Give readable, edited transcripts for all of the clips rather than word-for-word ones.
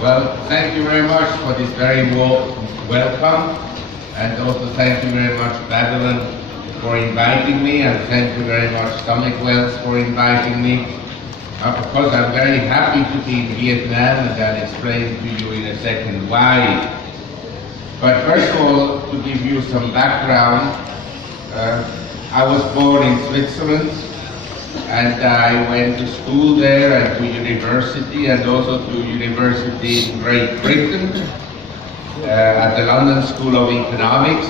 Well, thank you very much for this very warm welcome, and also thank you very much, Madeline, for inviting me, and thank you very much, Stomach Wells, for inviting me. Of course, I'm very happy to be in Vietnam, and I'll explain to you in a second why. But first of all, to give you some background, I was born in Switzerland, and I went to school there and to university, and also to university in Great Britain at the London School of Economics.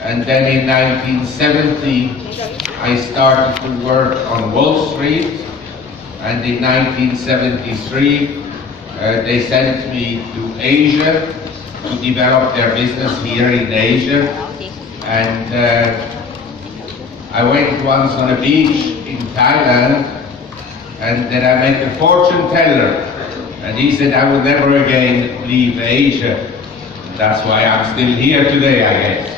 And then in 1970 I started to work on Wall Street, and in 1973 they sent me to Asia to develop their business here in Asia. And I went once on a beach in Thailand, and then I met a fortune teller, and he said I will never again leave Asia. That's why I'm still here today, I guess.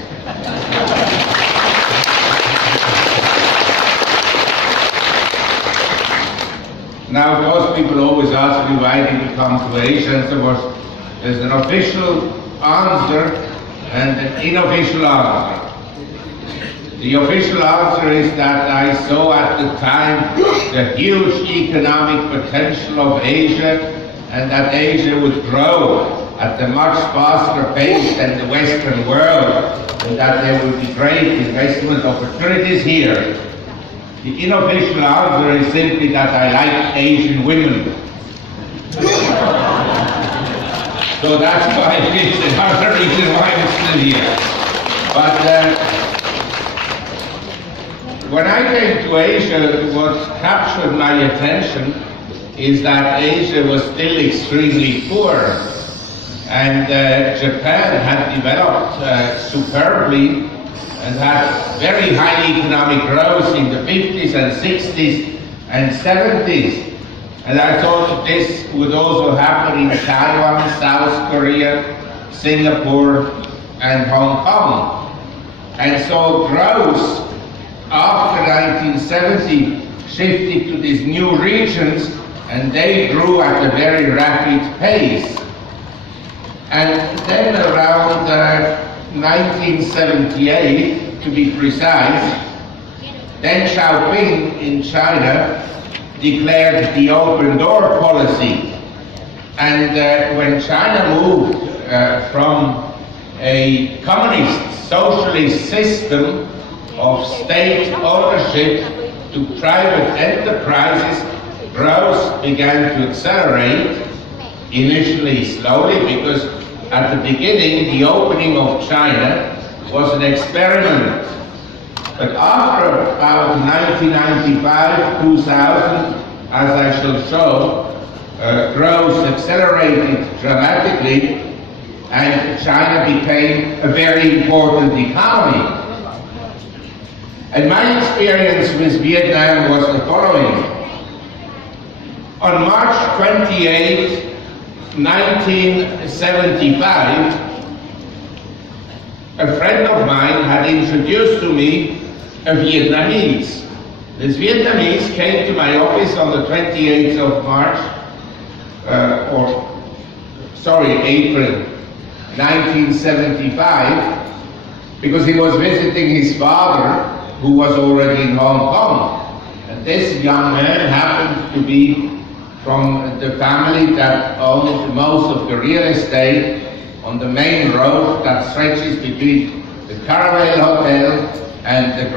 Now, of course, people always ask me, why did you come to Asia? And so forth. There's an official answer and an unofficial answer. The official answer is that I saw at the time the huge economic potential of Asia, and that Asia would grow at a much faster pace than the Western world, and that there would be great investment opportunities here. The unofficial answer is simply that I like Asian women. So that's why it's another reason why I'm still here. But when I came to Asia, what captured my attention is that Asia was still extremely poor, and Japan had developed superbly and had very high economic growth in the 50s and 60s and 70s. And I thought this would also happen in Taiwan, South Korea, Singapore, and Hong Kong. And so growth after 1970 shifted to these new regions, and they grew at a very rapid pace. And then around 1978, to be precise, Deng Xiaoping in China declared the open door policy. And when China moved from a communist socialist system of state ownership to private enterprises, growth began to accelerate, initially slowly, because at the beginning the opening of China was an experiment. But after about 1995, 2000, as I shall show, growth accelerated dramatically, and China became a very important economy. And my experience with Vietnam was the following. On March 28, 1975, a friend of mine had introduced to me a Vietnamese. This Vietnamese came to my office on the 28th of March, April 1975, because he was visiting his father, who was already in Hong Kong. And this young man happened to be from the family that owned most of the real estate on the main road that stretches between the Caravelle Hotel and the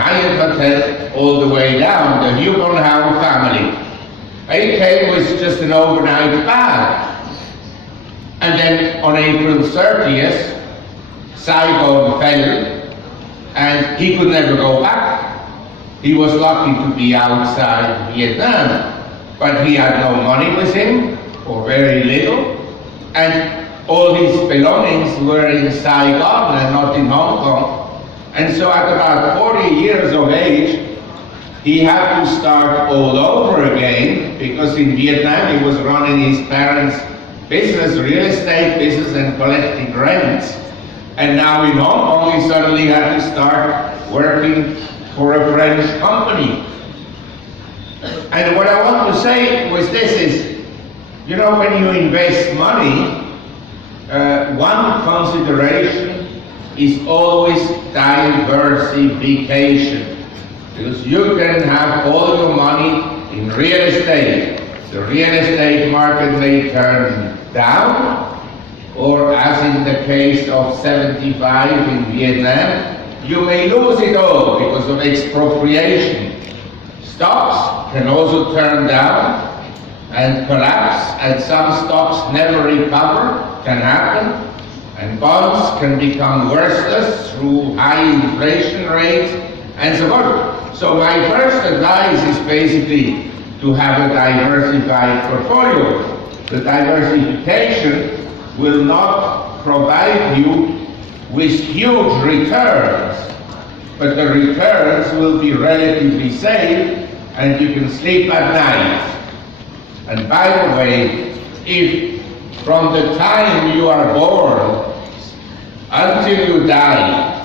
Hyatt Hotel all the way down, the Hugon Howe family. He came with just an overnight bag. And then on April 30th, Saigon fell, and he could never go back. He was lucky to be outside Vietnam, but he had no money with him, or very little, and all his belongings were in Saigon and not in Hong Kong. And so at about 40 years of age, He had to start all over again because in Vietnam he was running his parents' business, real estate business, and collecting rents. And now in Hong Kong he suddenly had to start working for a French company. And what I want to say with this is, you know, when you invest money, one consideration is always diversification. Because you can have all your money in real estate. The real estate market may turn down, or as in the case of 75 in Vietnam, you may lose it all because of expropriation. Stocks can also turn down and collapse, and some stocks never recover, can happen, and bonds can become worthless through high inflation rates and so forth. So my first advice is basically to have a diversified portfolio. The diversification will not provide you with huge returns, but the returns will be relatively safe and you can sleep at night. And by the way, if from the time you are born until you die,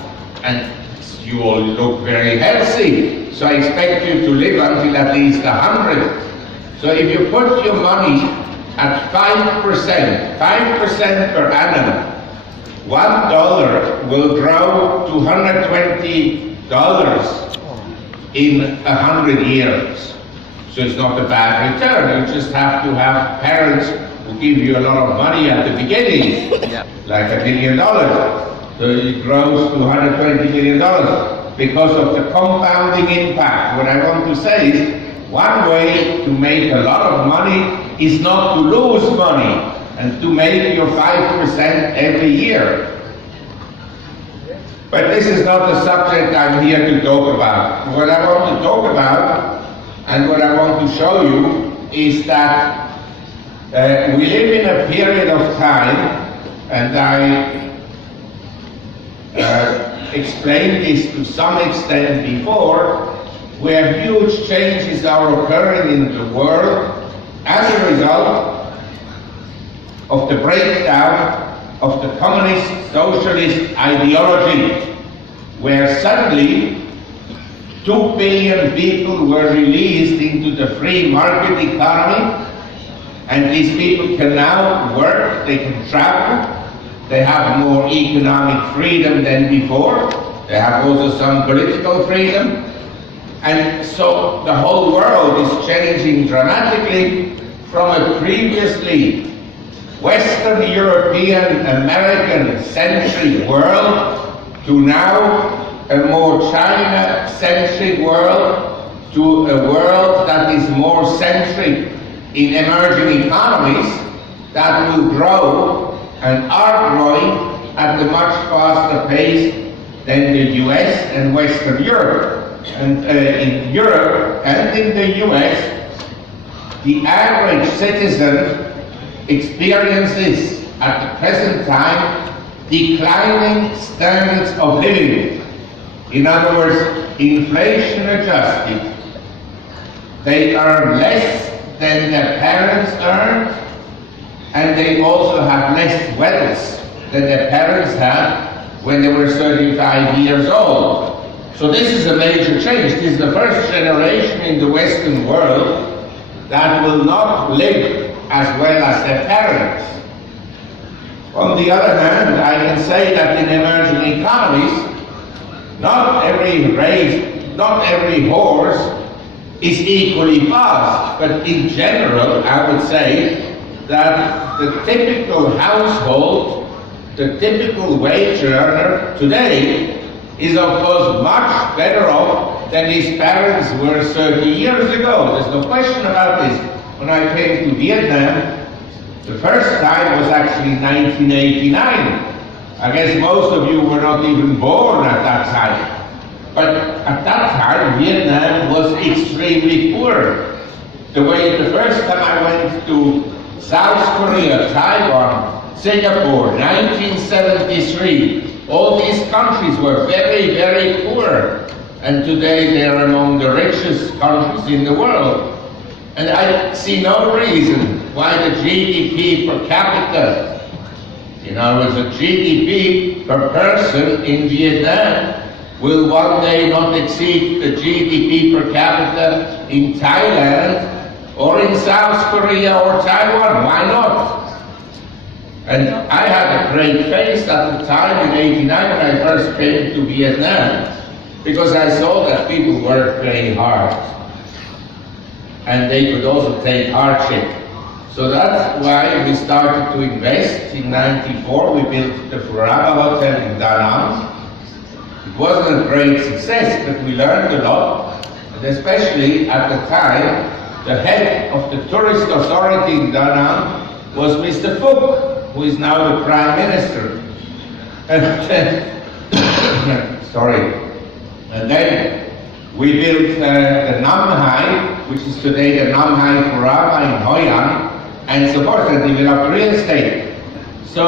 and you all look very healthy, so I expect you to live until at least 100. So if you put your money at 5% per annum, $1 will grow to $120 in 100 years. So it's not a bad return. You just have to have parents who give you a lot of money at the beginning, like $1 million. So it grows to $120 million because of the compounding impact. What I want to say is, one way to make a lot of money is not to lose money and to make your 5% every year. But this is not the subject I'm here to talk about. What I want to talk about and what I want to show you is that we live in a period of time, and I explained this to some extent before, where huge changes are occurring in the world as a result of the breakdown of the communist socialist ideology, where suddenly 2 billion people were released into the free market economy, and these people can now work, they can travel, they have more economic freedom than before, they have also some political freedom, and so the whole world is changing dramatically from a previously Western European American centric world to now a more China-centric world, to a world that is more centric in emerging economies that will grow and are growing at a much faster pace than the US and Western Europe. And in Europe and in the US, the average citizen experiences at the present time declining standards of living. In other words, inflation adjusted. They earn less than their parents earned, and they also have less wealth than their parents had when they were 35 years old. So this is a major change. This is the first generation in the Western world that will not live as well as their parents. On the other hand, I can say that in emerging economies, not every race, not every horse is equally fast, but in general, I would say that the typical household, the typical wage earner today is of course much better off than his parents were 30 years ago. There's no question about this. When I came to Vietnam, the first time was actually 1989. I guess most of you were not even born at that time. But at that time, Vietnam was extremely poor. The first time I went to South Korea, Taiwan, Singapore, 1973, all these countries were very, very poor. and today they are among the richest countries in the world. And I see no reason why the GDP per capita, in other words, the GDP per person in Vietnam will one day not exceed the GDP per capita in Thailand or in South Korea or Taiwan. Why not? And I had a great face at the time in '89 when I first came to Vietnam, because I saw that people worked very hard and they could also take hardship. So that's why we started to invest. In '94 we built the Furaba Hotel in Da Nang. It wasn't a great success, but we learned a lot, and especially at the time the head of the tourist authority in Da Nang was Mr. Phuc, who is now the Prime Minister. And sorry. And then we built the Nam Hai, which is today the Nam Hai Furaba in Hoi An, and so forth, and developed real estate. So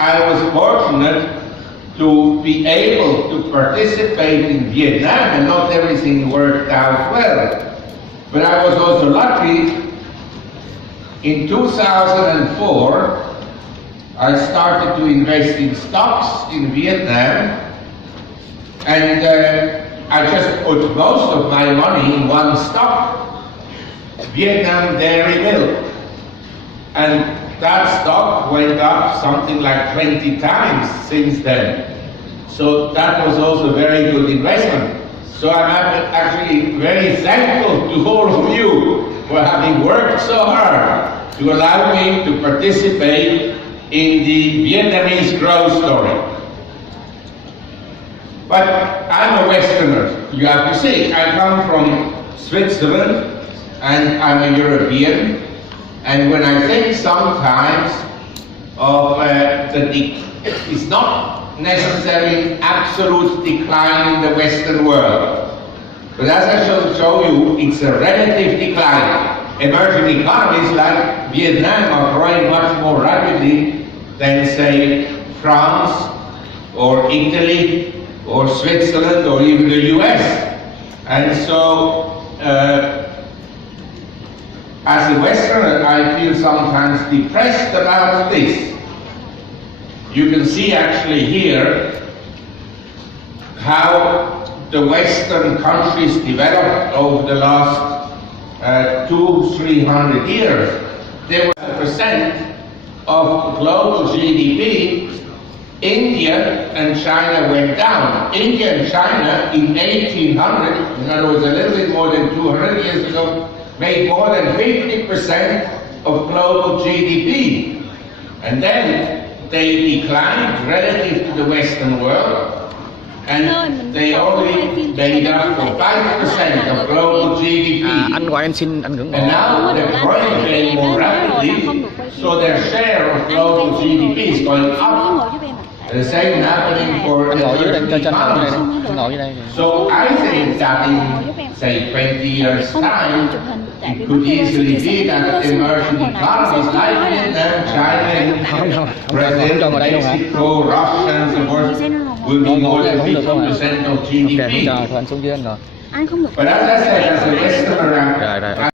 I was fortunate to be able to participate in Vietnam, and not everything worked out well. But I was also lucky. In 2004, I started to invest in stocks in Vietnam, and I just put most of my money in one stock, Vietnam Dairy Milk. And that stock went up something like 20 times since then. So that was also a very good investment. So I'm actually very thankful to all of you for having worked so hard to allow me to participate in the Vietnamese growth story. But I'm a Westerner, you have to see. I come from Switzerland and I'm a European. And when I think sometimes of it's not necessarily absolute decline in the Western world. But as I shall show you, it's a relative decline. Emerging economies like Vietnam are growing much more rapidly than, say, France or Italy or Switzerland or even the US. And so, as a Westerner, I feel sometimes depressed about this. You can see actually here how the Western countries developed over the last 200-300 years. They were 1% of global GDP. India and China went down. India and China in 1800, in other words, a little bit more than 200 years ago, made more than 50% of global GDP. And then they declined relative to the Western world, and they only made up for 5% of global GDP. Anh gọi em xin anh ngưỡng mộ. And now they're growing very more rapidly, so their share of global GDP is going up. The same happening for emerging economies. So I think that in, say, 20 years' time, it could easily be that emerging economies like Vietnam, China, Brazil, Mexico, Russia, and so forth will be more than 50% of GDP. But as I said, as a Westerner,